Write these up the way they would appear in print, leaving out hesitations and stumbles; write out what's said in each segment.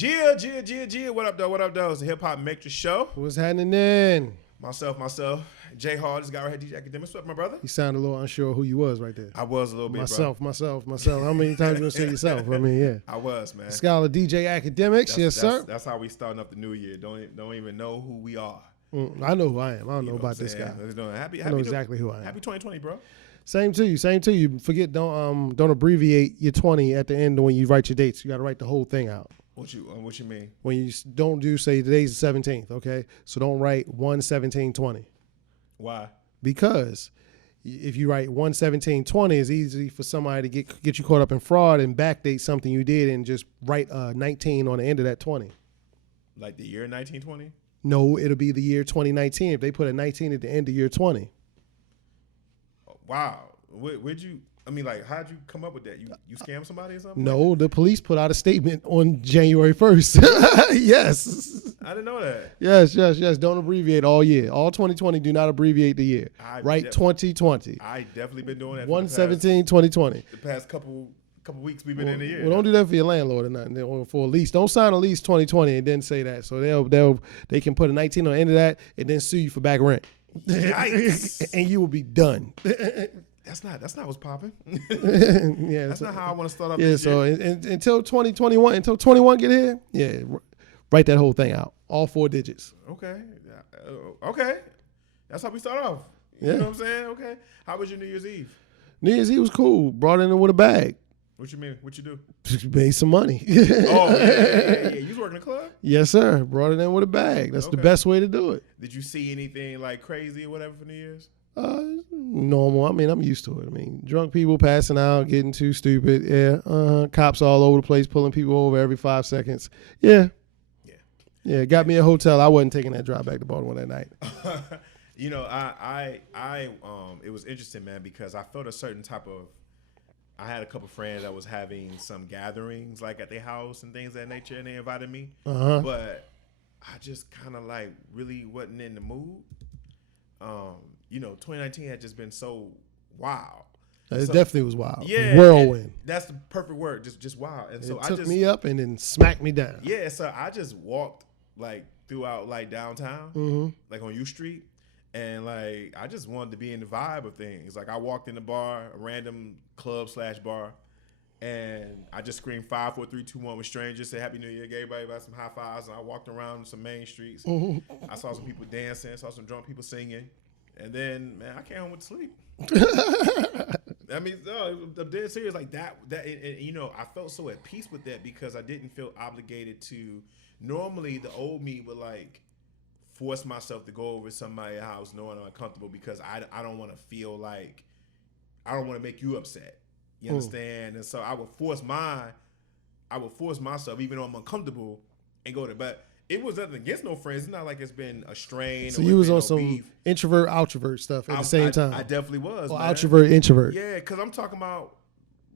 Yeah. What up, though? It's the HipHopMatrixShow. What's happening then? Myself. J.Hall, this guy right here, DJ Akademiks. What's up, my brother? You sound a little unsure who you was right there. I was a little bit, myself. How many times you gonna say yourself? I mean, yeah. I was, man. Scholar DJ Akademiks, yes, sir. That's how we starting up the new year. Don't even know who we are. I know who I am. I don't know about this guy. Happy, I know exactly who I am. Happy 2020, bro. Same to you. Forget, don't abbreviate your 20 at the end when you write your dates. You got to write the whole thing out. What you mean? When you don't say today's the 17th, okay? So don't write 1/17/20. Why? Because if you write 1/17/20, it's easy for somebody to get you caught up in fraud and backdate something you did and just write 19 on the end of that 20. Like the year 1920? No, it'll be the year 2019 if they put a 19 at the end of year 20. Wow. Where'd you? I mean, like, how'd you come up with that? You scammed somebody or something? No, the police put out a statement on January 1st. Yes. I didn't know that. Yes. Don't abbreviate all year. All 2020, do not abbreviate the year. Write 2020. I definitely been doing that. 1/17/2020. The past couple weeks we've been in the year. Well, don't do that for your landlord or nothing. Or for a lease. Don't sign a lease 2020 and then say that. So they can put a 19 on the end of that and then sue you for back rent. Yikes. And you will be done. That's not what's popping. Yeah, that's not how I want to start up. Yeah, this so year. until 2021, until 21 get here, yeah, write that whole thing out, all 4 digits. Okay. That's how we start off. You know what I'm saying? Okay. How was your New Year's Eve? New Year's Eve was cool. Brought in with a bag. What you mean? What you do? Made some money. Oh, yeah. You was working the club? Yes, sir. Brought it in with a bag. That's the best way to do it. Did you see anything like crazy or whatever for New Year's? Normal. I mean, I'm used to it. I mean, drunk people passing out, getting too stupid. Yeah. Cops all over the place, pulling people over every 5 seconds. Yeah. Got me a hotel. I wasn't taking that drive back to Baltimore that night. You know, it was interesting, man, because I felt a certain type of. I had a couple friends that was having some gatherings, like at their house and things of that nature, and they invited me. But I just kind of like really wasn't in the mood. 2019 had just been so wild. It definitely was wild. Yeah, whirlwind. That's the perfect word. Just wild. And so it took me up and then smacked me down. Yeah, so I just walked like throughout like downtown, like on U Street, and like I just wanted to be in the vibe of things. Like I walked in the bar, a random club/bar, and I just screamed 5, 4, 3, 2, 1 with strangers. Said Happy New Year, gave everybody some high fives, and I walked around some main streets. I saw some people dancing, saw some drunk people singing. And then, man, I came home with sleep. I mean, no, I'm dead serious. Like that, and I felt so at peace with that because I didn't feel obligated to. Normally, the old me would like force myself to go over to somebody's house knowing I'm uncomfortable because I don't want to feel like I don't want to make you upset. You understand? And so I would force myself, even though I'm uncomfortable, and go there. But it was nothing against no friends. It's not like it's been a strain. So you was on some beef. Introvert, outrovert stuff at the same time. I definitely was. Or outrovert, introvert. Yeah, because I'm talking about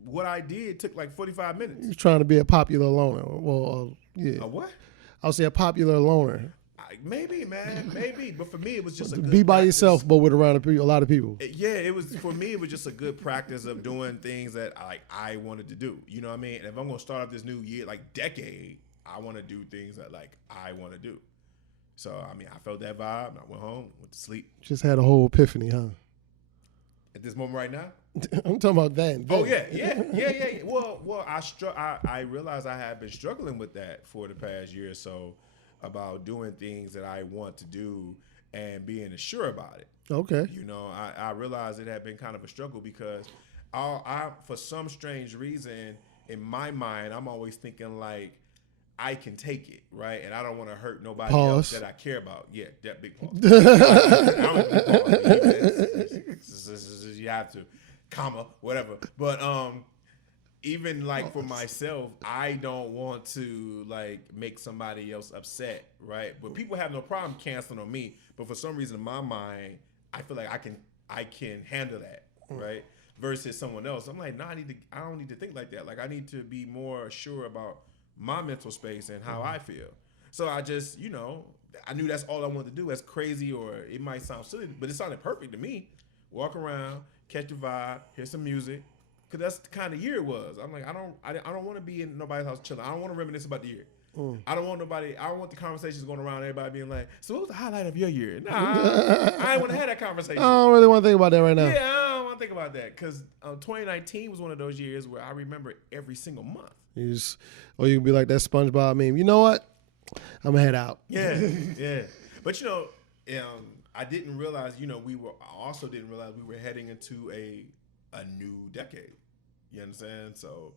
what I did took like 45 minutes. You're trying to be a popular loner. Well, yeah. A what? I'll say a popular loner. Maybe, man, maybe. But for me, it was just a good be by practice. yourself, but with around a lot of people. It was for me. It was just a good practice of doing things that I wanted to do. You know what I mean? And if I'm gonna start off this new year, like decade, I want to do things that like I want to do. So I mean, I felt that vibe. And I went home, went to sleep. Just had a whole epiphany, huh? At this moment right now. I'm talking about then. Oh yeah. Well, I realized I had been struggling with that for the past year or so about doing things that I want to do and being assured about it. Okay. I realized it had been kind of a struggle because I for some strange reason in my mind I'm always thinking like I can take it, right? And I don't want to hurt nobody else that I care about. Yeah, that big pause. You have to, comma, whatever. But even like for myself, I don't want to like make somebody else upset, right? But people have no problem canceling on me. But for some reason in my mind, I feel like I can handle that, right? Versus someone else. I'm like, I don't need to think like that. Like I need to be more sure about my mental space and how I feel. So I just, I knew that's all I wanted to do. As crazy or it might sound silly, but it sounded perfect to me. Walk around, catch the vibe, hear some music, because that's the kind of year it was. I'm like, I don't want to be in nobody's house chilling. I don't want to reminisce about the year. I don't want the conversations going around, everybody being like, so what was the highlight of your year? Nah, I ain't want to have that conversation. I don't really want to think about that right now. Yeah, I don't want to think about that because 2019 was one of those years where I remember every single month. Or you can be like that SpongeBob meme. You know what? I'm going to head out. Yeah, yeah. But, I didn't realize, I also didn't realize we were heading into a new decade. You understand? So...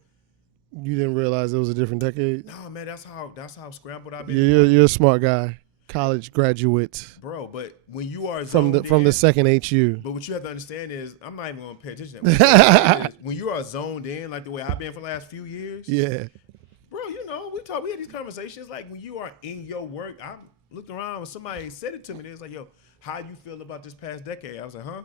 You didn't realize it was a different decade? No, man, that's how scrambled I've been. You're a smart guy, college graduate, bro. But when you are from the second HU. But what you have to understand is, I'm not even going to pay attention to that. When you are zoned in, like the way I've been for the last few years, yeah, bro. We had these conversations like when you are in your work. I looked around when somebody said it to me. They was like, "Yo, how you feel about this past decade?" I was like, "Huh?"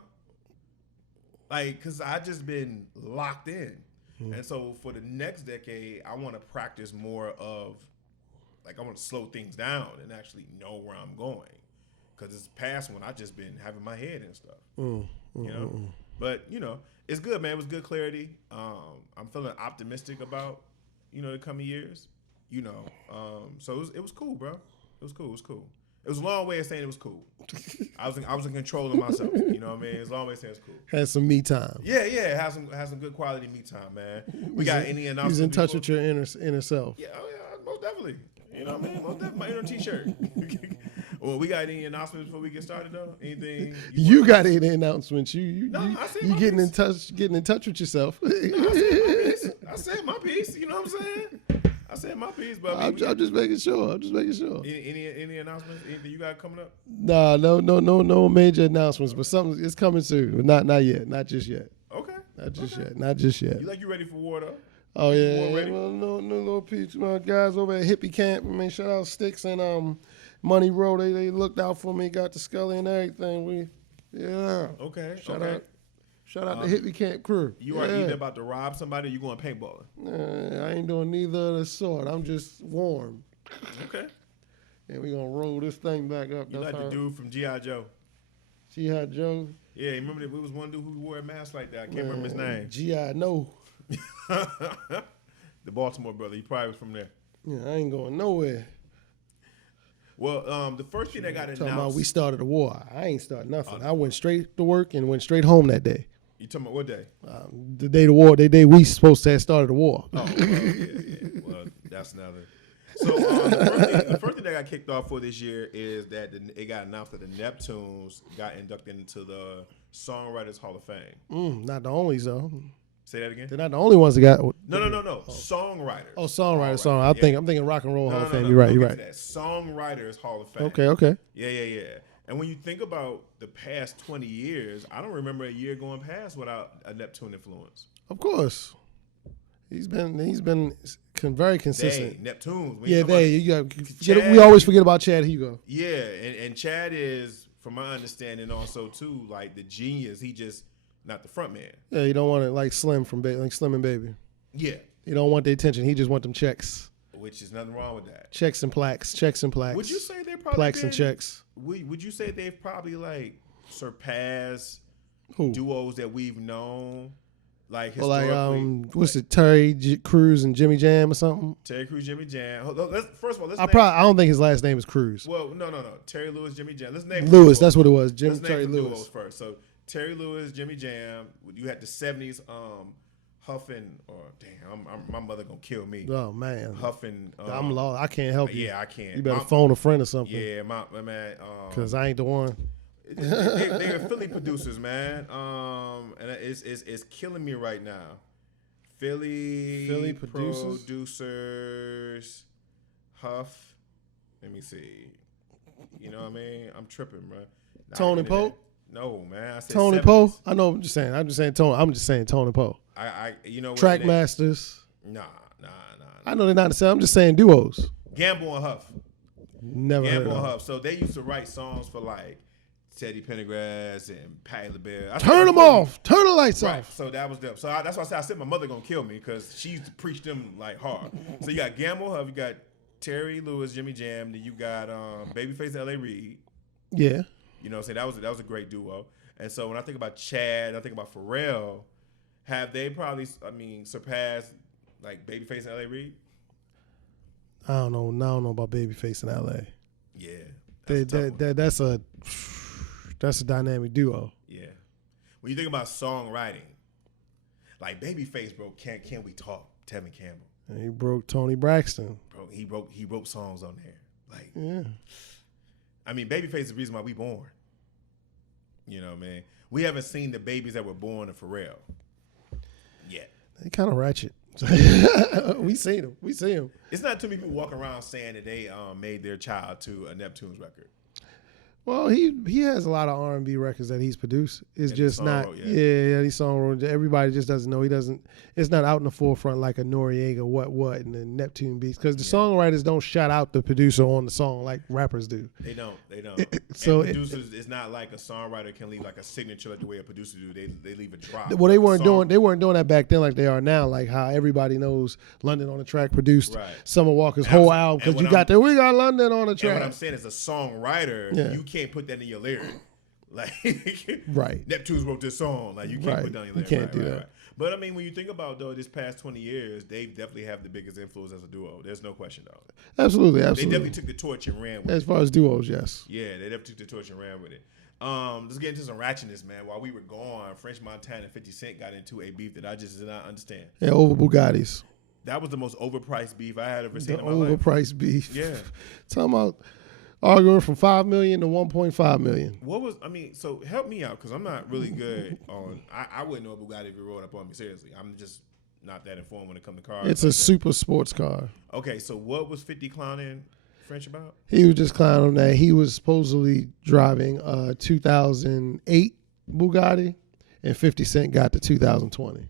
Like, cause I just been locked in. And so for the next decade, I want to practice more of, like, I want to slow things down and actually know where I'm going. Because this past one, I just been having my head and stuff, But, it's good, man. It was good clarity. I'm feeling optimistic about, the coming years, So it was cool, bro. It was cool. It was a long way of saying it was cool. I was in control of myself. You know what I mean? It was a long way of saying it's cool. Had some me time. Yeah. Have some good quality me time, man. We got any announcements? He's in touch with your inner self. Yeah, most definitely. You know what I mean? Most definitely. My inner t-shirt. Well, we got any announcements before we get started though? Anything? You got any announcements? You getting piece. in touch with yourself. No, I said my piece. You know what I'm saying? I said my piece, but I'm just making sure. Any announcements? Anything you got coming up? Nah, no major announcements, but something is coming soon. Not yet. Not just yet. Okay. Not just yet. You ready for war though? Oh yeah. Well, no little peach. My guys over at Hippie Camp. Shout out Sticks and Money Road. They looked out for me. Got the Scully and everything. Okay. Shout out to Hippie Camp crew. You are either about to rob somebody or you going paintballing? I ain't doing neither of the sort. I'm just warm. Okay. And we gonna roll this thing back up. You like the dude from G.I. Joe? G.I. Joe? Yeah, you remember there was one dude who wore a mask like that. I can't remember his name. G.I. No. The Baltimore brother. He probably was from there. Yeah, I ain't going nowhere. Well, the first thing that got announced. Talking about we started a war. I ain't started nothing. I went straight to work and went straight home that day. You talking about what day? The day the day we supposed to have started the war. Oh, yeah. Well, that's another. So the first thing that got kicked off for this year is that it got announced that the Neptunes got inducted into the Songwriters Hall of Fame. Not the only though. Say that again. They're not the only ones that got. No. Songwriters. Oh, songwriters. I'm thinking Rock and Roll Hall of Fame. You're right. You're right. Songwriters Hall of Fame. Okay. Yeah. And when you think about the past 20 years, I don't remember a year going past without a Neptune influence. Of course. He's been very consistent. Neptunes. We always forget about Chad Hugo. Yeah, and Chad is, from my understanding, also too like the genius. He just not the front man. Yeah, you don't want it like Slim Slim and Baby. Yeah, you don't want the attention. He just want them checks. Which is nothing wrong with that. Checks and plaques. Would you say they probably plaques and checks? Would you say they've probably like surpassed who duos that we've known? Like historically, what's it? Terry Crews and Jimmy Jam or something? Terry Crews, Jimmy Jam. First of all, I don't think his last name is Crews. Well, no. Terry Lewis, Jimmy Jam. Let's name Lewis. That's what it was. Terry Lewis duos first. So Terry Lewis, Jimmy Jam. You had the '70s. Huffing or damn, my mother gonna kill me. Oh man, Huffing. I'm lost. I can't help you. Yeah, I can't. You better phone a friend or something. Yeah, my man. Cause I ain't the one. They're Philly producers, man. And it's killing me right now. Philly producers. Huff. Let me see. You know what I mean? I'm tripping, bro. Tony Poe. No, man. I said Tony 70s. Poe. I know. I'm just saying Tony. I'm just saying Tony Poe. You know what? Trackmasters. Nah. I know they're not the same. I'm just saying duos. Gamble and Huff. Never heard of Gamble and Huff. So they used to write songs for like Teddy Pendergrass and Patti LaBelle. Turn them off. Turn the lights off. So that was them. So that's why I said my mother gonna kill me because she used to preach them like hard. So you got Gamble Huff, you got Terry Lewis, Jimmy Jam, then you got Babyface and L.A. Reid. Yeah. You know, so that was a great duo. And so when I think about Chad, I think about Pharrell. Have they probably surpassed like Babyface and L.A. Reid? I don't know about Babyface in L.A. Yeah. That's a dynamic duo. Yeah. When you think about songwriting, like Babyface, bro, Can We Talk? Tevin Campbell. And he broke Tony Braxton. Bro, he wrote songs on there. Like, yeah. I mean, Babyface is the reason why we born. You know, man. We haven't seen the babies that were born in Pharrell yet. They kind of ratchet. We see them. It's not too many people walking around saying that they made their child to a Neptune's record. Well, he has a lot of R&B records that he's produced. It's just not, these song wrote. Everybody just doesn't know. It's not out in the forefront like a Noriega, what, and the Neptune beats. Because the songwriters don't shout out the producer on the song like rappers do. They don't. So and producers, it's not like a songwriter can leave like a signature like the way a producer do. They leave a drop. Well, they weren't doing that back then like they are now. Like how everybody knows London on the Track produced Summer Walker's whole album because we got London on the track. And what I'm saying is a songwriter, you can't put that in your lyric. Like Neptunes wrote this song. Like you can't put that in your lyric. You can't do that. Right. But I mean, when you think about though, this past 20 years, they definitely have the biggest influence as a duo. There's no question though. Absolutely. They definitely took the torch and ran with it. As far as duos, yes. Yeah, they definitely took the torch and ran with it. Let's get into some ratchetness, man. While we were gone, French Montana and 50 Cent got into a beef that I just did not understand. Yeah, over Bugattis. That was the most overpriced beef I had ever seen in my life. Overpriced beef. Yeah. Talking about arguing from $5 million to $1.5 million. So help me out because I'm not really good on. I wouldn't know Bugatti if you rolled up on me. Seriously, I'm just not that informed when it comes to cars. It's a super sports car. Okay, so what was 50 clowning French about? He was just clowning that he was supposedly driving a 2008 Bugatti, and 50 Cent got the 2020. Okay.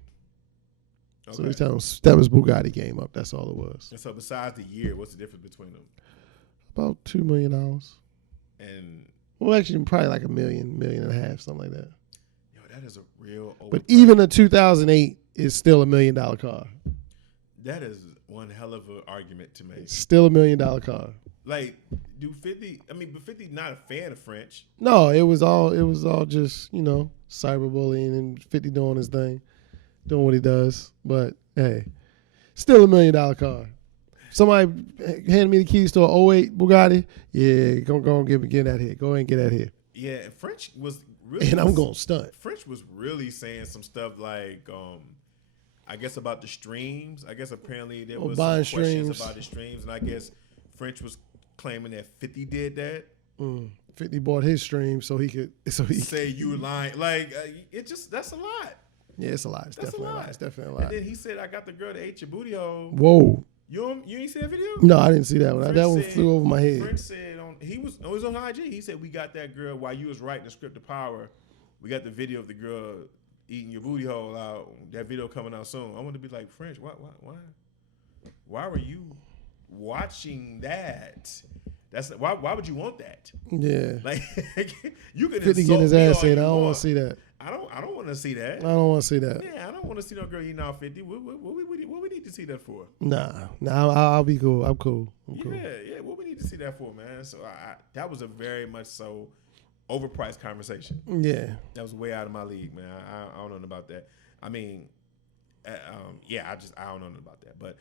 So he's telling him that was Bugatti game up. That's all it was. And so besides the year, what's the difference between them? About $2 million. And well, actually, probably like $1 million, $1.5 million, something like that. Yo, that is a real. But even a 2008 is still $1 million car. That is one hell of an argument to make. It's still $1 million car. Like, do 50? I mean, but 50 not a fan of French. No, it was all just cyberbullying and 50 doing his thing, doing what he does. But hey, still $1 million car. Somebody handed me the keys to an 08 Bugatti. Yeah, go and get that here. Go ahead and get that here. Yeah, French was really. And I'm going to stunt. French was really saying some stuff like, I guess about the streams. I guess apparently there was some questions about the streams. And I guess French was claiming that 50 did that. 50 bought his stream so he could say you were lying. Like, that's a lot. Yeah, it's a lot. It's definitely a lot. It's definitely a lot. And then he said, I got the girl that ate your booty hole. Whoa. You ain't see that video? No, I didn't see that one. That one flew over my head. French said he was on IG. He said we got that girl while you was writing the script of Power. We got the video of the girl eating your booty hole out. That video coming out soon. I want to be like, French, why were you watching that? Why would you want that? Yeah. Like you can 50 getting his ass in. I don't want to see that. I don't want to see that. I don't want to see that. Yeah, I don't want to see no girl eating out 50. What we need to see that for? Nah, I'll be cool. I'm cool. Yeah. What we need to see that for, man? So that was a very much so overpriced conversation. Yeah, that was way out of my league, man. I don't know about that. I mean, I don't know about that. But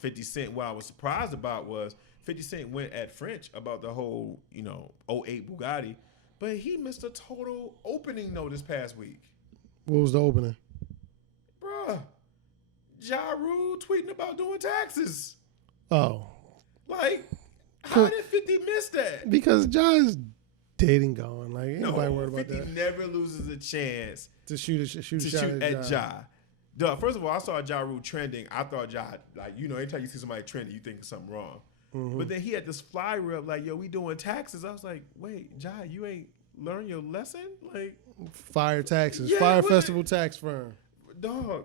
50 Cent, what I was surprised about was 50 Cent went at French about the whole 08 Bugatti. But he missed a total opening though this past week. What was the opening? Bruh, Ja Rule tweeting about doing taxes. Oh. Like, how did 50 miss that? Because Ja's dead and gone. Like, ain't nobody worried about 50 that. never loses a chance to shoot a shot at Ja. Duh, first of all, I saw Ja Rule trending. I thought Ja, like, anytime you see somebody trending, you think something wrong. Mm-hmm. But then he had this flyer up like, yo, we doing taxes. I was like, wait, Ja, you ain't learned your lesson? Like, Fire Taxes, Fire Festival Tax Firm. Dog,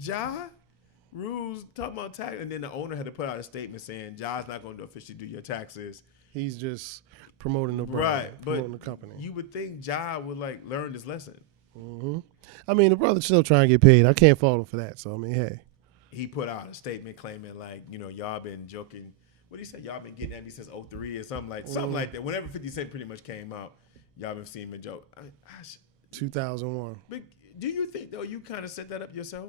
Ja Rule's talking about tax, and then the owner had to put out a statement saying Ja's not going to officially do your taxes. He's just promoting the brand, promoting the company. You would think Ja would like learn this lesson. Mm-hmm. I mean, the brother's still trying to get paid. I can't fault him for that. So I mean, hey, he put out a statement claiming like, y'all been joking. What did he say? Y'all been getting at me since 03 or something like that. Whenever 50 Cent pretty much came out, y'all been seeing me joke. 2001. But do you think though you kind of set that up yourself?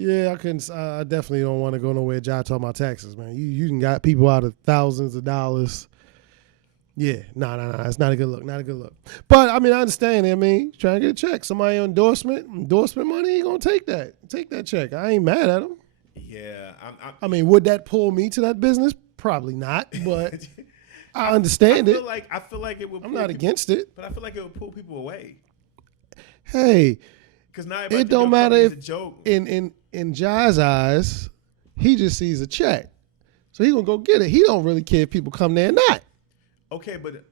Yeah, I couldn't. I definitely don't want to go nowhere. Jhall talking about taxes, man. You can got people out of thousands of dollars. Yeah, nah. It's not a good look. Not a good look. But I mean, I understand. I mean, trying to get a check. Somebody endorsement money, he gonna take that. Take that check. I ain't mad at him. Yeah, I mean, would that pull me to that business? Probably not. But I understand it. I feel like it would. I'm not against it. But I feel like it would pull people away. Hey, because now it don't matter if in Jhall's eyes, he just sees a check, so he gonna go get it. He don't really care if people come there or not. Okay, but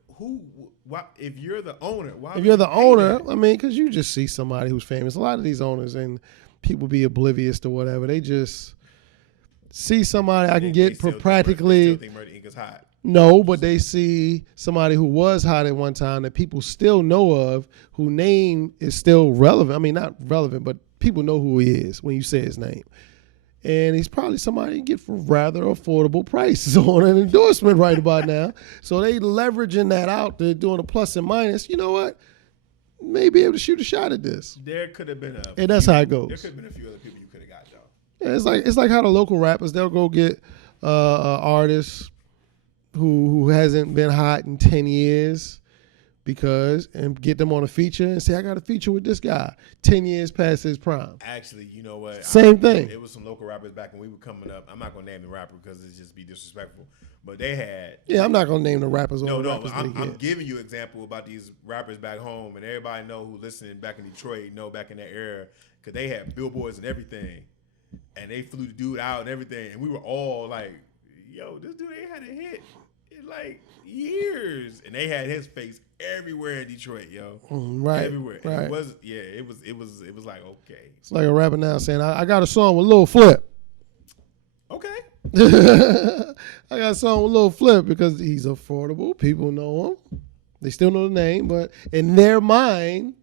why, if you're the owner, if you're the owner, I mean, because you just see somebody who's famous. A lot of these owners and people be oblivious to whatever. They just see somebody I can get for practically. They still think Murder Inc. is hot. No, but they see somebody who was hot at one time that people still know of, whose name is still relevant. I mean, not relevant, but people know who he is when you say his name. And he's probably somebody you get for rather affordable prices on an endorsement right about now. So they leveraging that out. They're doing a plus and minus. You know what? Maybe able to shoot a shot at this. There could have been and that's how it goes. There could have been a few other people you could have got, y'all. Yeah, it's like how the local rappers, they'll go get artists who hasn't been hot in 10 years and get them on a feature and say, I got a feature with this guy 10 years past his prime. Actually, you know what? Same thing. It was some local rappers back when we were coming up. I'm not going to name the rapper because it's just be disrespectful. But they had. Yeah, I'm not going to name the rappers. I'm giving you an example about these rappers back home. And everybody know who listening back in Detroit know back in that era. Because they had billboards and everything. And they flew the dude out and everything. And we were all like, yo, this dude ain't had a hit in like years. And they had his face everywhere in Detroit, yo. Right. Everywhere. Right. It was like, okay. It's like a rapper now saying, I got a song with Lil Flip. Okay. I got a song with Lil Flip because he's affordable. People know him. They still know the name, but in their mind.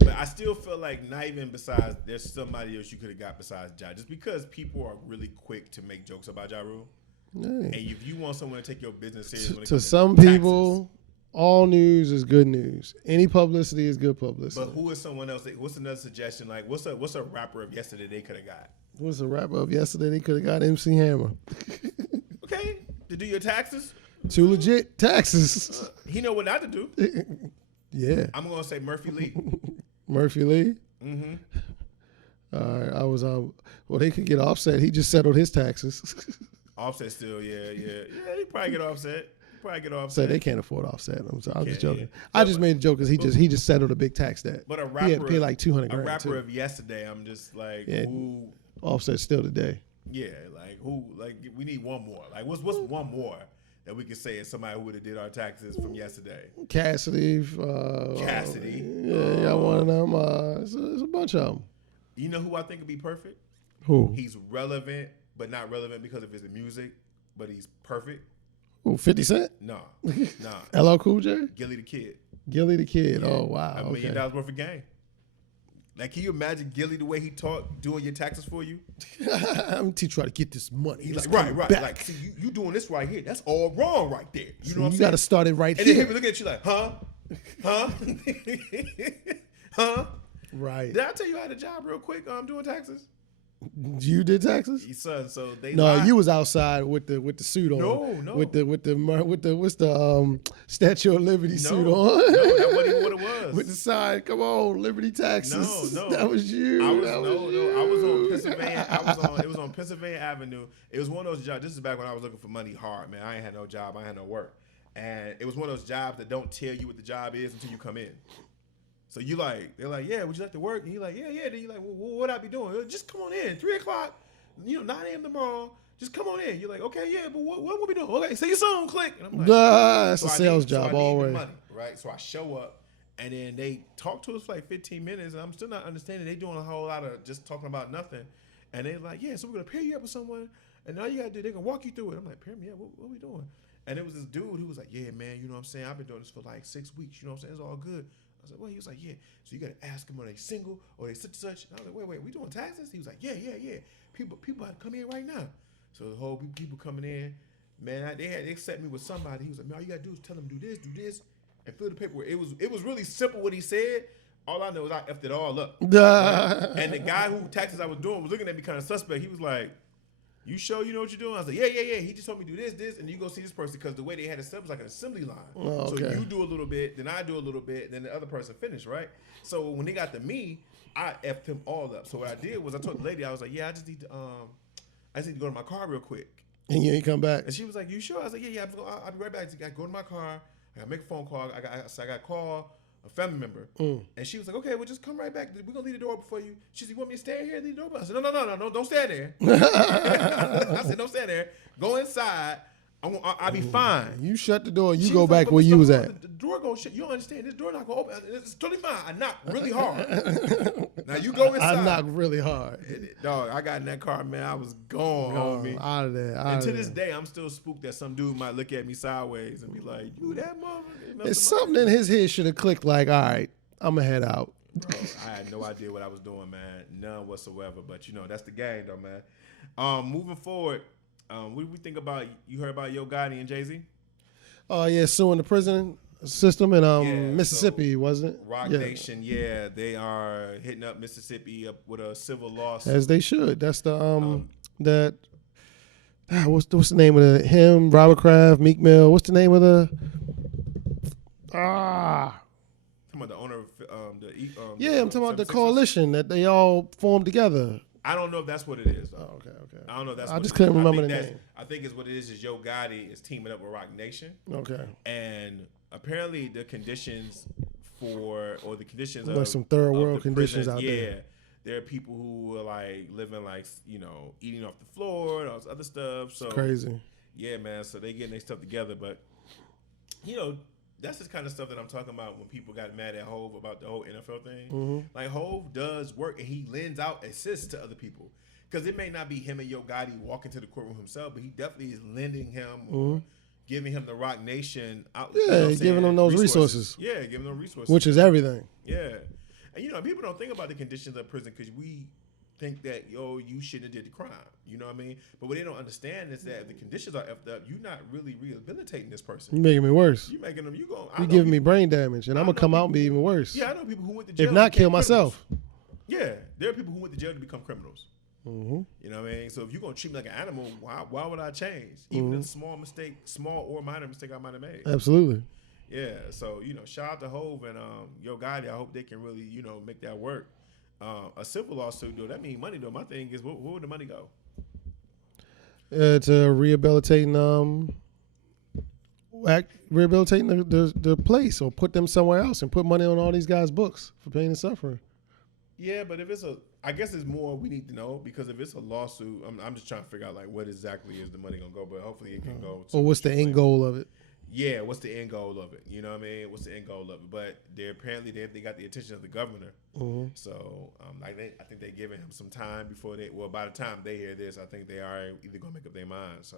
But I still feel like not even besides, there's somebody else you could have got besides Ja. Just because people are really quick to make jokes about Ja Rule. Hey. And if you want someone to take your business serious when it comes to some taxes, people, all news is good news. Any publicity is good publicity. But who is someone else? What's another suggestion? Like, what's a rapper of yesterday they could have got? What's a rapper of yesterday they could have got? MC Hammer. Okay, to do your taxes. Too legit taxes. He know what not to do. Yeah. I'm gonna say Murphy Lee. Murphy Lee. Mm-hmm. All right, I was well. They could get Offset. He just settled his taxes. Offset still, yeah. He probably get Offset. So they can't afford Offset. I'm just joking. I just made a joke because he just settled a big tax debt. But a rapper, he had to pay like $200,000. A rapper of yesterday, I'm just like, who? Offset still today. Yeah, like who? Like we need one more. Like what's one more that we could say is somebody who would have did our taxes from yesterday? Cassidy. Cassidy. Yeah, one of them. It's a bunch of them. You know who I think would be perfect? Who? He's relevant, but not relevant because of his music, but he's perfect. Who, 50 Cent? No. LL Cool J? Gilly the Kid. Gilly the Kid. Yeah. Oh, wow. $1 million worth of game. Like, can you imagine Gilly the way he talked, doing your taxes for you? I'm teach you how to get this money. He's like, right. Back. Like, see, you doing this right here. That's all wrong right there. You know what I'm saying? You got to start it right here. And then he be looking at you like, huh? Right. Did I tell you I had a job real quick doing taxes? You did taxes? Son, so they lied. You was outside with the suit on. No. With the what's the Statue of Liberty suit on? No, that wasn't even what it was. With the sign, come on, Liberty taxes. No. That was you. I was on Pennsylvania. It was on Pennsylvania Avenue. It was one of those jobs. This is back when I was looking for money hard, man. I ain't had no job. I ain't had no work. And it was one of those jobs that don't tell you what the job is until you come in. So they're like, yeah, would you like to work? And you're like, yeah. Then you're like, well, what I be doing? Just come on in, 3:00, 9 a.m. tomorrow. Just come on in. You're like, okay, yeah, but what will we doing? Okay, see you soon, click. And I'm like, that's a sales job always. Money, right? So I show up, and then they talk to us for like 15 minutes, and I'm still not understanding. They doing a whole lot of just talking about nothing. And they're like, yeah, so we're gonna pair you up with someone, and all you gotta do, they're gonna walk you through it. I'm like, pair me up? What we doing? And it was this dude who was like, yeah, man, you know what I'm saying? I've been doing this for like 6 weeks. You know what I'm saying? It's all good. I was like, well, he was like, yeah. So you got to ask them, are they single or they such and such? And I was like, wait, we doing taxes? He was like, yeah. People have to come in right now. So the whole people coming in, man, they set me with somebody. He was like, man, all you got to do is tell them do this, and fill the paperwork. It was really simple what he said. All I know is I effed it all up. Right? And the guy who taxes I was doing was looking at me kind of suspect. He was like, "You sure you know what you're doing?" I was like, "Yeah. He just told me to do this, and you go see this person because the way they had it set up was like an assembly line. Oh, okay. So you do a little bit, then I do a little bit, then the other person finish, right? So when they got to me, I effed him all up. So what I did was I told the lady, I was like, "Yeah, I just need to go to my car real quick." And you ain't come back. And she was like, "You sure?" I was like, "Yeah. I'll be right back. I got to go to my car. I got to make a phone call. I got to call a family member." And she was like, "Okay, well, just come right back. We're going to leave the door open for you." She said, "You want me to stand here and leave the door open?" I said, No, don't stand there. I said, "Don't stand there. Go inside. I'll be fine." You shut the door. You go back where you was at. The door going to shut. You don't understand. This door not going to open. It's totally fine. I knocked really hard. Now you go inside. I knocked really hard. Dog, I got in that car, man. I was gone, homie. Out of there. And to this day, I'm still spooked that some dude might look at me sideways and be like, "You that motherfucker." It's something in his head should have clicked like, all right, I'm going to head out. Bro, I had no idea what I was doing, man. None whatsoever. But, that's the game, though, man. Moving forward, what do we think about, you heard about Yo Gotti and Jay-Z? Oh, yeah, suing the prison system in Mississippi, wasn't it? Rock Nation, they are hitting up Mississippi up with a civil lawsuit. As they should. That's the, what's the name of him, Robert Kraft, Meek Mill, what's the name of the, I'm talking about the owner of I'm talking about the coalition that they all formed together. I don't know if that's what it is, though. Oh, okay. I don't know if that's I what just it couldn't is. remember the name. I think it's what it is Yo Gotti is teaming up with Rock Nation. Okay. And apparently the conditions There's of some third world conditions out there. Yeah. There are people who are like living like, eating off the floor and all this other stuff. So it's crazy. Yeah, man. So they getting their stuff together. But, that's the kind of stuff that I'm talking about when people got mad at Hov about the whole NFL thing. Mm-hmm. Like, Hov does work and he lends out assists to other people. Because it may not be him and Yo Gotti walking to the courtroom himself, but he definitely is lending him or giving him the Rock Nation outlet. Yeah, giving them those resources. Yeah, giving them resources. Which is everything. Yeah. And, people don't think about the conditions of prison because we think that, you shouldn't have did the crime. You know what I mean? But what they don't understand is that if the conditions are effed up, you're not really rehabilitating this person. You're making me worse. You're making them, you're giving me brain damage, and I'm going to come out and be even worse. Yeah, I know people who went to jail. If not, kill myself. Yeah, there are people who went to jail to become criminals. Mm-hmm. You know what I mean? So if you're going to treat me like an animal, why would I change? Even a small or minor mistake I might have made. Absolutely. Yeah, so, shout out to Hov and Yo Gotti. I hope they can really, make that work. A civil lawsuit, though, that means money, though. My thing is, where would the money go? To rehabilitating the place, or put them somewhere else and put money on all these guys' books for pain and suffering. Yeah, but if I guess it's more we need to know, because if it's a lawsuit, I'm just trying to figure out like what exactly is the money gonna go, but hopefully it can go. Or what's the end goal of it? Yeah, what's the end goal of it? You know what I mean? What's the end goal of it? But they got the attention of the governor. Mm-hmm. So I think they're giving him some time before by the time they hear this, I think they are either gonna make up their mind. So,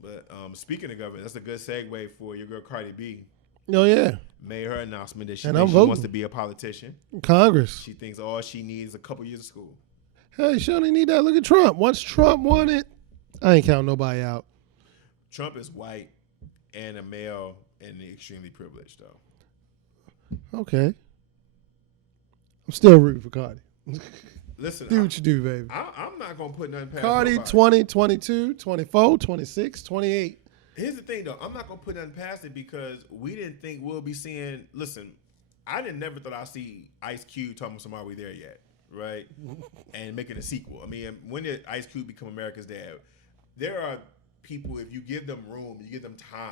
But speaking of government, that's a good segue for your girl Cardi B. Oh yeah, made her announcement that she wants to be a politician. Congress. She thinks all she needs is a couple years of school. Hey, she only need that. Look at Trump. Once Trump won it, I ain't counting nobody out. Trump is white and a male and extremely privileged, though. Okay. I'm still rooting for Cardi. Listen, do what you do, baby. I'm not going to put nothing past Cardi, nobody. 20, 22, 24, 26, 28. Here's the thing, though. I'm not going to put nothing past it because we didn't think we'll be seeing... Listen, I never thought I'd see Ice Cube talking to somebody we there yet, right? And making a sequel. I mean, when did Ice Cube become America's dad? There are people, if you give them room, you give them time,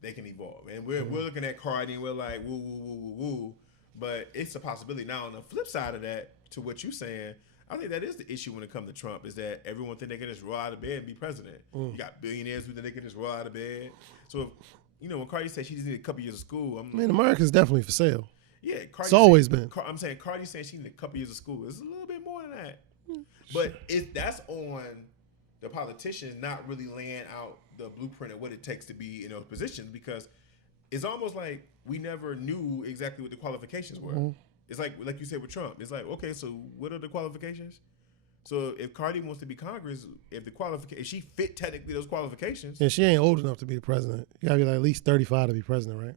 they can evolve. And we're looking at Cardi and we're like, woo, woo, woo, woo, woo. But it's a possibility. Now, on the flip side of that, to what you're saying, I think that is the issue when it comes to Trump, is that everyone think they can just roll out of bed and be president. You got billionaires who think they can just roll out of bed. So, when Cardi said she just needed a couple years of school. America's definitely for sale. Yeah, it's always been. I'm saying Cardi saying she needed a couple years of school. It's a little bit more than that. But that's on the politicians not really laying out the blueprint of what it takes to be in those positions, because it's almost like we never knew exactly what the qualifications were. Mm-hmm. It's like you said with Trump. It's like, okay, so what are the qualifications? So if Cardi wants to be Congress, if she fit technically those qualifications. Yeah, she ain't old enough to be the president. You gotta be like at least 35 to be president, right?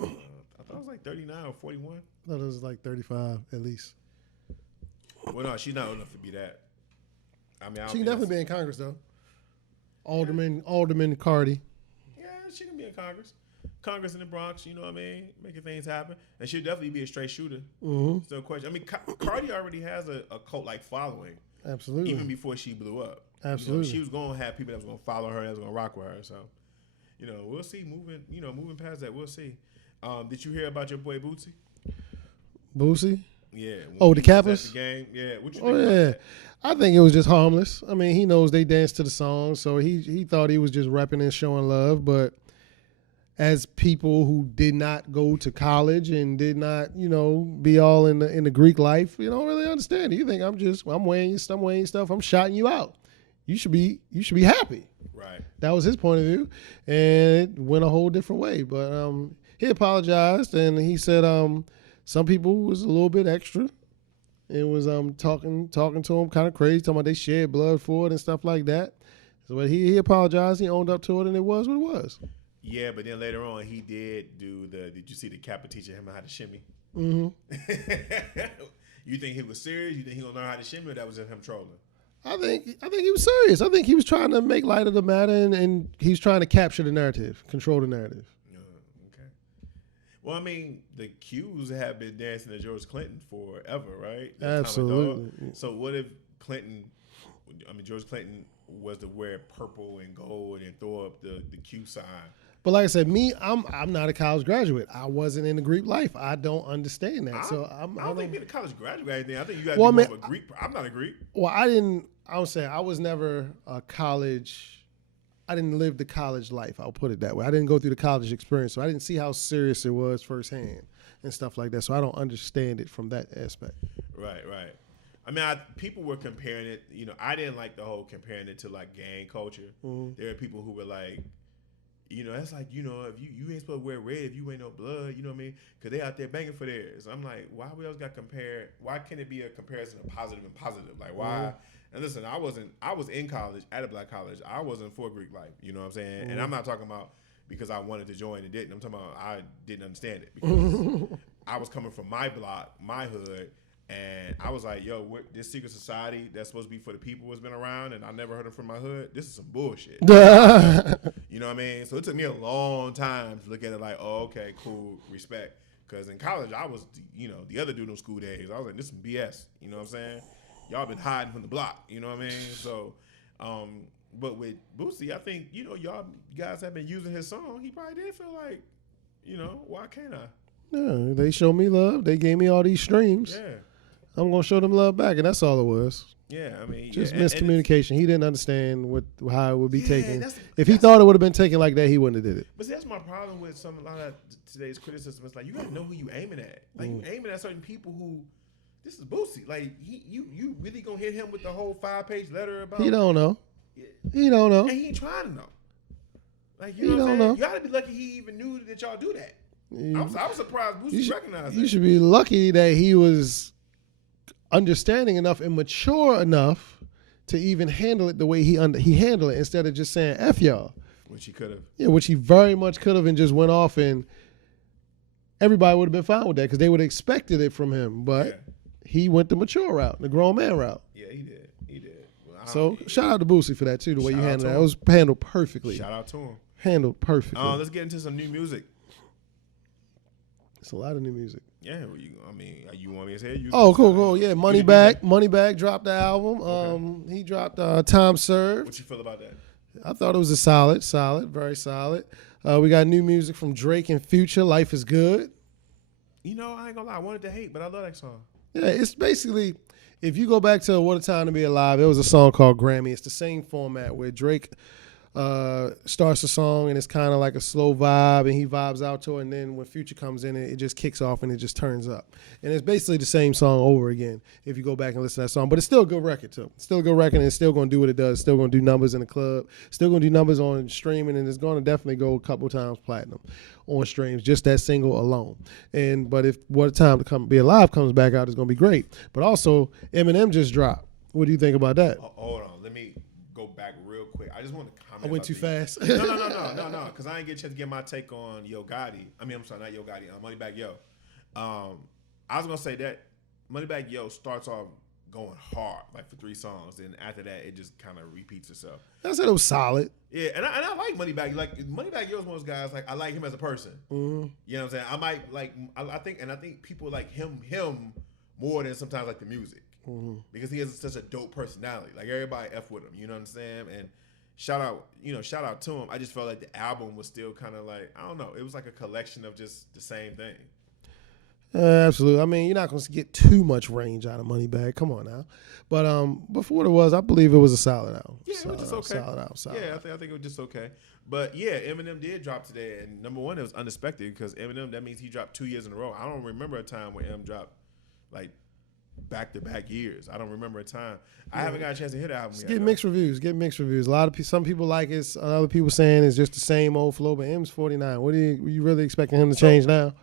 I thought it was like like 39 or 41. I thought it was like 35 at least. Well, no, she's not old enough to be that. I mean, she can definitely be in Congress though. Alderman Cardi. Yeah, she can be in Congress. Congress in the Bronx, you know what I mean, making things happen, and she'll definitely be a straight shooter. Mm-hmm. So, question. I mean, Cardi already has a cult like following. Absolutely. Even before she blew up. Absolutely. She was going to have people that was going to follow her, that was going to rock with her. So, we'll see. Moving past that, we'll see. Did you hear about your boy Boosie? Boosie? Yeah. Oh, the Kappas? The game. Yeah. What you think about that? I think it was just harmless. I mean, he knows they dance to the song, so he thought he was just repping and showing love. But as people who did not go to college and did not, be all in the Greek life, you don't really understand it. You think I'm weighing your stuff, I'm shouting you out. You should be happy. Right. That was his point of view, and it went a whole different way. But he apologized, and he said some people was a little bit extra. It was talking to him kind of crazy, talking about they shed blood for it and stuff like that. So but he apologized, he owned up to it, and it was what it was. Yeah, but then later on he did do did you see the Kappa teaching him how to shimmy? Mm-hmm. You think he was serious? You think he gonna learn how to shimmy, or that was just him trolling? I think he was serious. I think he was trying to make light of the matter, and he's trying to capture the narrative, control the narrative. Okay. Well, I mean, the Qs have been dancing to George Clinton forever, right? Absolutely. So what if George Clinton was to wear purple and gold and throw up the Q sign? But like I said, I'm not a college graduate. I wasn't in the Greek life. I don't understand that. I don't think being a college graduate or anything. I think you got to be more of a Greek. I'm not a Greek. Well, I would say I was never a college. I didn't live the college life. I'll put it that way. I didn't go through the college experience, so I didn't see how serious it was firsthand and stuff like that. So I don't understand it from that aspect. Right. I mean, people were comparing it. I didn't like the whole comparing it to like gang culture. Mm-hmm. There are people who were like, that's like, if you ain't supposed to wear red if you ain't no blood, you know what I mean? Because they out there banging for theirs. I'm like, why we always got compared? Why can't it be a comparison of positive and positive? Like, why? Mm-hmm. And listen, I was in college, at a black college. I wasn't for Greek life, you know what I'm saying? Mm-hmm. And I'm not talking about because I wanted to join and didn't. I'm talking about I didn't understand it because I was coming from my block, my hood, and I was like, yo, this secret society that's supposed to be for the people has been around, and I never heard it from my hood. This is some bullshit. You know what I mean? So it took me a long time to look at it like, oh, okay, cool, respect. Because in college, I was, the other dude in school days. I was like, this is BS. You know what I'm saying? Y'all been hiding from the block. You know what I mean? So, but with Boosie, I think, y'all guys have been using his song. He probably did feel like, why can't I? Yeah, they showed me love. They gave me all these streams. Yeah. I'm going to show them love back, and that's all it was. Yeah, I mean. Just miscommunication. He didn't understand how it would be taken. If he thought it would have been taken like that, he wouldn't have did it. But see, that's my problem with a lot of today's criticism. It's like, you got to know who you aiming at. Like, you aiming at certain people who, this is Boosie. Like, you really going to hit him with the whole 5-page letter about. He don't know. Yeah. He don't know. And he ain't trying to know. Like, you know what I'm saying? You got to be lucky he even knew that y'all do that. I was surprised Boosie recognized that. You should be lucky that he was understanding enough and mature enough to even handle it the way he handled it instead of just saying F y'all. Which he could have. Yeah, which he very much could have and just went off, and everybody would have been fine with that because they would have expected it from him. But he went the mature route, the grown man route. Yeah, he did. Well, so shout out to Boosie for that too, the way you handled that. It was handled perfectly. Shout out to him. Handled perfectly. Let's get into some new music. It's a lot of new music. Yeah, you want me to say it? Cool. Yeah, Moneybagg dropped the album. Okay. He dropped Time Served. What you feel about that? I thought it was a solid, very solid. We got new music from Drake and Future. Life is Good. I ain't gonna lie. I wanted to hate, but I love that song. Yeah, it's basically, if you go back to What a Time to Be Alive, there was a song called Grammy. It's the same format where Drake starts a song and it's kind of like a slow vibe and he vibes out to it, and then when Future comes in it just kicks off and it just turns up, and it's basically the same song over again if you go back and listen to that song. But it's still a good record too. It's still a good record, and it's still going to do what it does. It's still going to do numbers in the club, still going to do numbers on streaming, and it's going to definitely go a couple times platinum on streams, just that single alone. But if What a Time to Be Alive comes back out, it's going to be great. But also Eminem just dropped. What do you think about that? Hold on, let me go back real quick. I just want to comment. I went too fast. No, because I didn't get a chance to get my take on Yo Gotti. I mean, I'm sorry, not Yo Gotti. Moneybagg Yo. I was gonna say that Moneybagg Yo starts off going hard, like for 3 songs, and after that, it just kind of repeats itself. I said it was solid. Yeah, and I like Moneybagg. Like Moneybagg Yo is one of those guys. Like I like him as a person. Mm-hmm. You know what I'm saying? I might like. I think people like him more than sometimes like the music. Mm-hmm. Because he has such a dope personality. Like everybody F with him, you know what I'm saying? And shout out to him. I just felt like the album was still kind of like, I don't know, it was like a collection of just the same thing. Absolutely. I mean, you're not going to get too much range out of Moneybagg. Come on now. But before it was, I believe it was a solid album. Yeah, it was just okay. Solid album. Yeah, I think it was just okay. But yeah, Eminem did drop today, and number one, it was unexpected because Eminem, that means he dropped 2 years in a row. I don't remember a time where Em dropped like back-to-back years. I don't remember a time. I haven't got a chance to hear the album yet. Get mixed reviews. A lot of some people like it. Other people saying it's just the same old flow. But M's 49. Were you really expecting him to change now?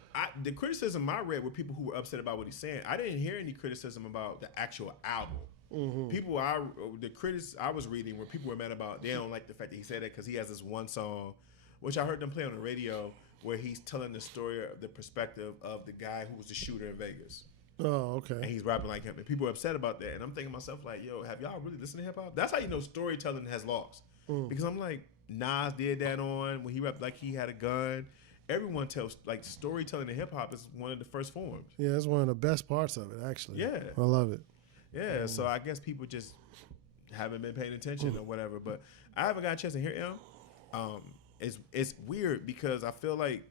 The criticism I read were people who were upset about what he's saying. I didn't hear any criticism about the actual album. Mm-hmm. The critics I was reading were people were mad about. They don't like the fact that he said it because he has this one song, which I heard them play on the radio, where he's telling the story of the perspective of the guy who was the shooter in Vegas. Oh, okay. And he's rapping like him. And people are upset about that. And I'm thinking to myself, like, yo, have y'all really listened to hip-hop? That's how you know storytelling has lost. Because I'm like, Nas did that on when he rapped like he had a gun. Everyone tells, like, storytelling in hip-hop is one of the first forms. Yeah, it's one of the best parts of it, actually. Yeah. I love it. Yeah, so I guess people just haven't been paying attention or whatever. But I haven't got a chance to hear him. It's weird because I feel like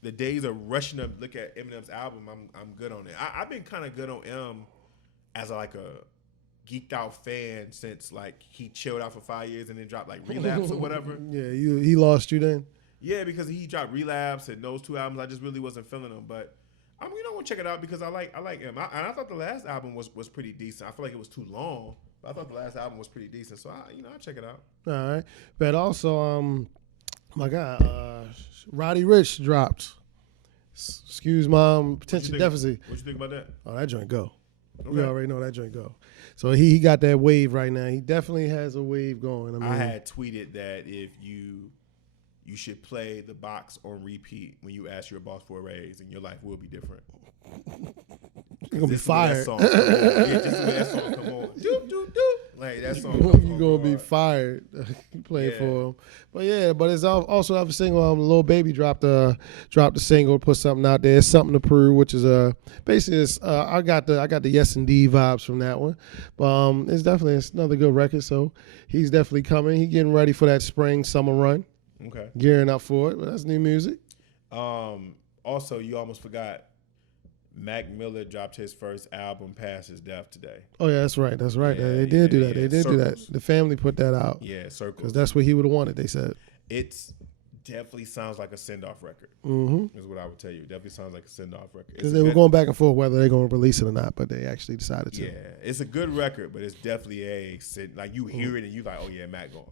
the days of rushing to look at Eminem's album, I'm good on it. I've been kind of good on M as like a geeked out fan since like he chilled out for 5 years and then dropped like Relapse or whatever. Yeah, he lost you then. Yeah, because he dropped Relapse and those 2 albums, I just really wasn't feeling them. But I'm gonna check it out because I like M. And I thought the last album was pretty decent. I feel like it was too long, but I thought the last album was pretty decent. So I'll check it out. All right, but also my God, Roddy Ricch dropped. Excuse my potential deficit. What you think about that? Oh, that joint go. Okay. We already know that joint go. So he got that wave right now. He definitely has a wave going. I had tweeted that if you should play the box on repeat when you ask your boss for a raise, and your life will be different. You're gonna be fired. Just that song come on. Like that song. You're gonna be fired. Playing for him. But it's also off a single. Lil Baby dropped the single, put something out there. It's Something to Prove, which is basically I got the Yes Indeed vibes from that one. But it's another good record. So he's definitely coming. He's getting ready for that spring summer run. Okay. Gearing up for it. But that's new music. Also, you almost forgot. Mac Miller dropped his first album past his death today. Oh yeah, that's right. Yeah, they did do that. They did do that. The family put that out. Yeah, Circles. Because that's what he would have wanted. They said it's definitely sounds like a send-off record. Is what I would tell you. It definitely sounds like a send-off record. Because they were going back and forth whether they're going to release it or not, but they actually decided to. Yeah, it's a good record, but it's definitely like you hear it and you like, oh yeah, Mac going.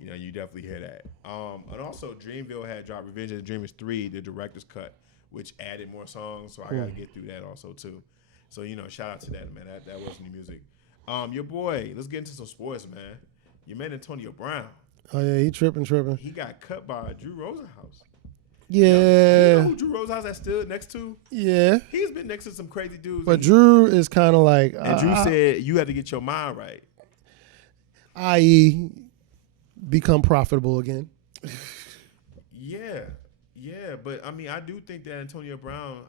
You definitely hear that. And also Dreamville had dropped Revenge of the Dreamers 3, the director's cut, which added more songs, so I got to get through that also too. So shout out to that, man. That was new music. Your boy, let's get into some sports, man. Your man Antonio Brown. Oh yeah, he tripping. He got cut by Drew Rosenhaus. Yeah. You know who Drew Rosenhaus has stood next to? Yeah. He's been next to some crazy dudes. But Drew is kind of like. And Drew said you have to get your mind right. I.e., become profitable again. Yeah, but I mean, I do think that Antonio Brown,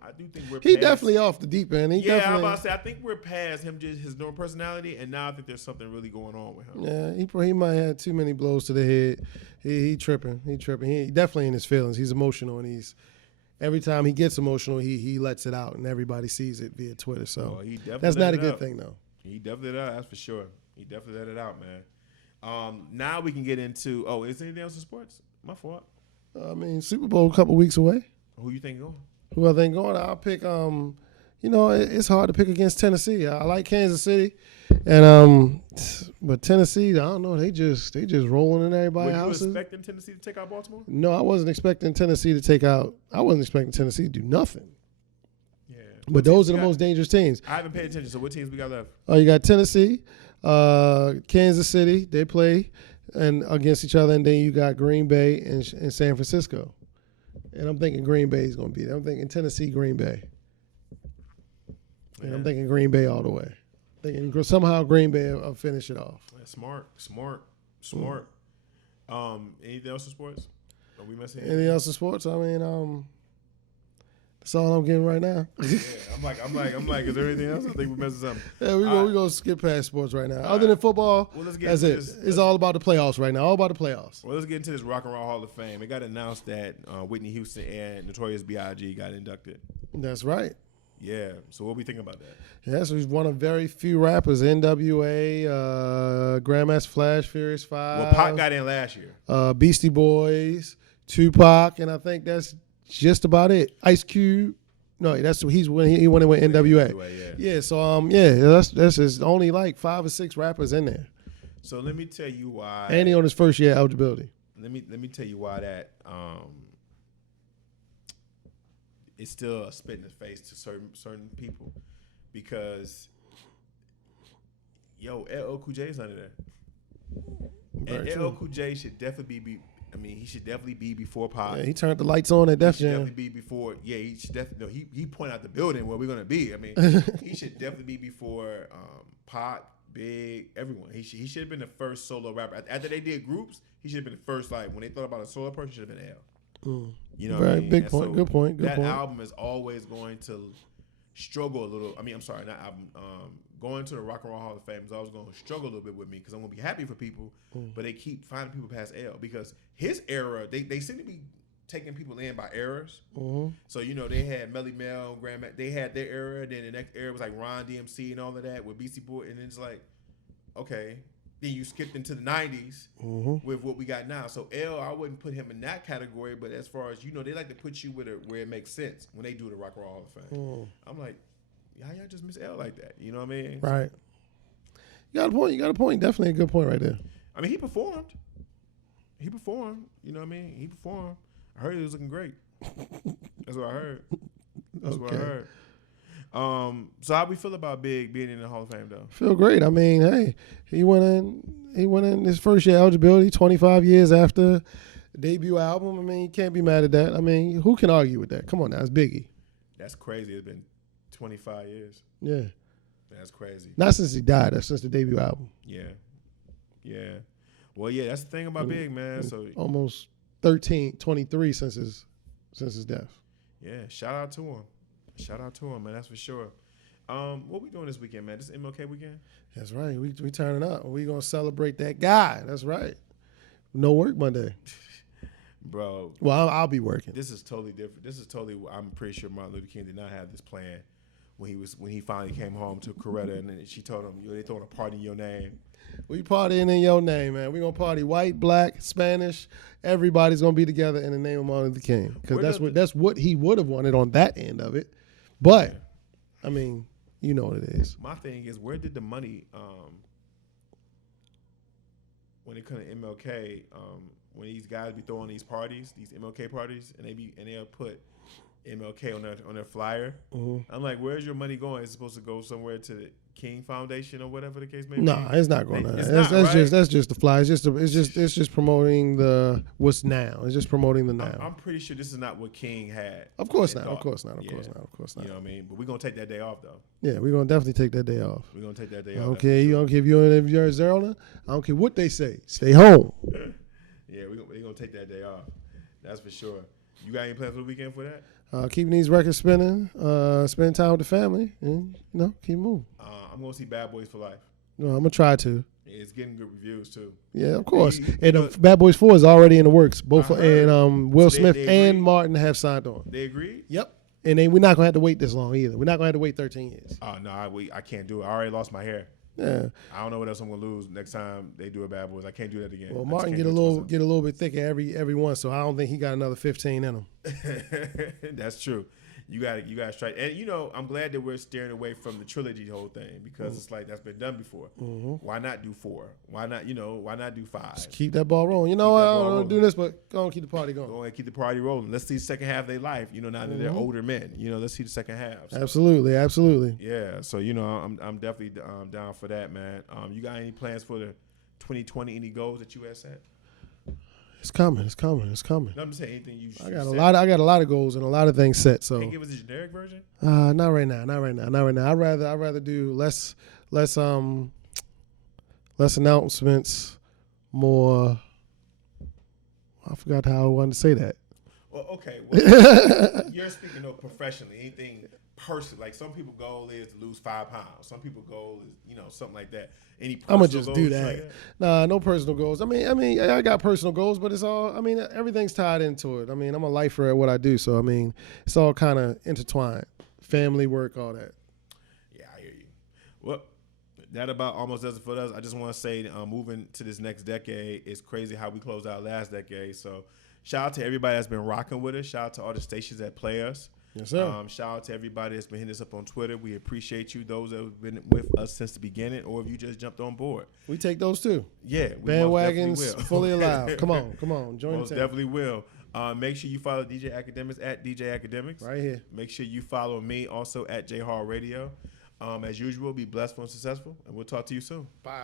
we're He definitely off the deep end. I'm about to say, I think we're past him just his normal personality, and now I think there's something really going on with him. Yeah, he might have too many blows to the head. He tripping. He definitely in his feelings. He's emotional, and every time he gets emotional, he lets it out, and everybody sees it via Twitter. So that's not a good thing, though. He definitely let it out, that's for sure. He definitely let it out, man. Now we can get into, is there anything else in sports? My fault. I mean, Super Bowl a couple weeks away. Who you think going? Who I think going? I'll pick. It's hard to pick against Tennessee. I like Kansas City, and but Tennessee, I don't know. They just rolling in everybody's houses. Were you expecting Tennessee to take out Baltimore? No, I wasn't expecting Tennessee to take out. I wasn't expecting Tennessee to do nothing. Yeah, but those are the most dangerous teams. I haven't paid attention. So what teams we got left? Oh, you got Tennessee, Kansas City. They play. and against each other, and then you got Green Bay and San Francisco. And I'm thinking Green Bay is going to be there. I'm thinking Tennessee, Green Bay. And I'm thinking Green Bay all the way. Thinking somehow Green Bay will finish it off. Smart. Anything else in sports? Are we missing anything else in sports? I mean, that's all I'm getting right now. Yeah, I'm like, is there anything else? I think we're missing something. Yeah, we're going to skip past sports right now. Other than football, that's it. It's all about the playoffs right now. All about the playoffs. Well, let's get into this Rock and Roll Hall of Fame. It got announced that Whitney Houston and Notorious B.I.G. got inducted. That's right. Yeah. So what we think about that? Yeah, so he's one of very few rappers. NWA, Grandmaster Flash, Furious 5. Well, Pac got in last year. Beastie Boys, Tupac, and I think that's just about it. Ice Cube. No, that's he went in with NWA. Yeah. So that's just only like 5 or 6 rappers in there. So let me tell you why. And he on his first year eligibility. Let me tell you why that it's still a spit in the face to certain people, because LL Cool J is under there, and LL Cool J should definitely be. He should definitely be before Pac. Yeah, he turned the lights on at Def Jam. Definitely be before. Yeah, he should definitely. No, he pointed out the building where we're gonna be. He should definitely be before Pac, Big, everyone. He should have been the first solo rapper. After they did groups, he should have been the first. Like when they thought about a solo person, should have been L. You know, very big point. So good point. That album is always going to struggle a little. I'm sorry, not album. Going to the Rock and Roll Hall of Fame is always going to struggle a little bit with me, because I'm going to be happy for people, but they keep finding people past L, because his era, they seem to be taking people in by eras. So, they had Melly Mel, Grandma, they had their era, then the next era was like Ron DMC and all of that with Beastie Boy, and it's like, okay, then you skipped into the 90s with what we got now. So L, I wouldn't put him in that category, but as far as, they like to put you where it makes sense when they do the Rock and Roll Hall of Fame. I'm like, how y'all just miss L like that? You know what I mean? Right. You got a point. Definitely a good point right there. He performed. You know what I mean? He performed. I heard he was looking great. That's what I heard. What I heard. So how we feel about Big being in the Hall of Fame though? Feel great. Hey, he went in his first year eligibility, 25 years after the debut album. You can't be mad at that. Who can argue with that? Come on now, it's Biggie. That's crazy. It's been 25 years. Yeah. That's crazy. Not since he died. That's since the debut album. Yeah. Well, yeah, that's the thing about Big, man. So almost 23 since his death. Yeah, shout out to him, man. That's for sure. What we doing this weekend, man? This MLK weekend? That's right. We turning up. We gonna celebrate that guy. That's right. No work Monday. Bro. Well, I'll be working. This is totally different. I'm pretty sure Martin Luther King did not have this plan when he finally came home to Coretta, and then she told him, they throwing a party in your name. We partying in your name, man. We gonna party white, black, Spanish. Everybody's gonna be together in the name of Martin Luther King, because that's what he would have wanted on that end of it. But you know what it is. My thing is, where did the money when it comes to MLK? When these guys be throwing these parties, these MLK parties, and they'll put MLK on their flyer. I'm like, where's your money going? It's supposed to go somewhere to the King Foundation or whatever the case may be. No, it's not going there. That's just the flyer. It's just promoting the what's now. It's just promoting the now. I'm pretty sure this is not what King had. Of course not. Of course not. You know what I mean? But we're gonna take that day off though. Yeah, we're gonna definitely take that day off. We're gonna take that day off. Okay, you don't care if you're in Arizona. I don't care what they say. Stay home. Yeah, we're gonna take that day off. That's for sure. You got any plans for the weekend for that? Keeping these records spinning, spending time with the family, and keep moving. I'm gonna see Bad Boys for Life. No, I'm gonna try to. It's getting good reviews too. Yeah, of course. Bad Boys 4 is already in the works. Both and Will Smith and Martin have signed on. They agreed? Yep. And we're not gonna have to wait this long either. We're not gonna have to wait 13 years. Oh no, I can't do it. I already lost my hair. Yeah. I don't know what else I'm gonna lose next time they do a Bad Boys. I can't do that again. Well, Martin get a little bit thicker every one, so I don't think he got another 15 in him. That's true. You got strike. And I'm glad that we're steering away from the trilogy whole thing, because it's like that's been done before. Why not do 4? Why not do 5? Just keep that ball rolling. I don't want to do this, but go on, keep the party going. Go ahead and keep the party rolling. Let's see the second half of their life. Now that they're older men. Let's see the second half. So. Absolutely. Yeah. So I'm definitely down for that, man. You got any plans for the 2020? Any goals that you had set? It's coming. It's coming. It's coming. No, I'm just saying anything you. I got a lot of goals and a lot of things set. So can you give us a generic version? Not right now. I'd rather do less announcements, more. I forgot how I wanted to say that. Well, okay. Well, you're speaking of professionally. Anything personal? Like some people goal is to lose 5 pounds. Some people goal is something like that. Any personal I'm gonna just goals do that. Nah, no personal goals. I mean, I got personal goals, but it's all. I mean, everything's tied into it. I mean, I'm a lifer at what I do, so I mean, it's all kind of intertwined. Family, work, all that. Yeah, I hear you. Well, that about almost does it for us. I just want to say, moving to this next decade, it's crazy how we closed out last decade. So, shout out to everybody that's been rocking with us. Shout out to all the stations that play us. Yes, sir. Shout out to everybody that's been hitting us up on Twitter. We appreciate you. Those that have been with us since the beginning, or if you just jumped on board, we take those too. Yeah, we bandwagons fully alive. Come on, join most the team. Definitely will. Make sure you follow DJ Akademiks at DJ Akademiks. Right here. Make sure you follow me also at J.Hall Radio. As usual, be blessed and successful, and we'll talk to you soon. Bye.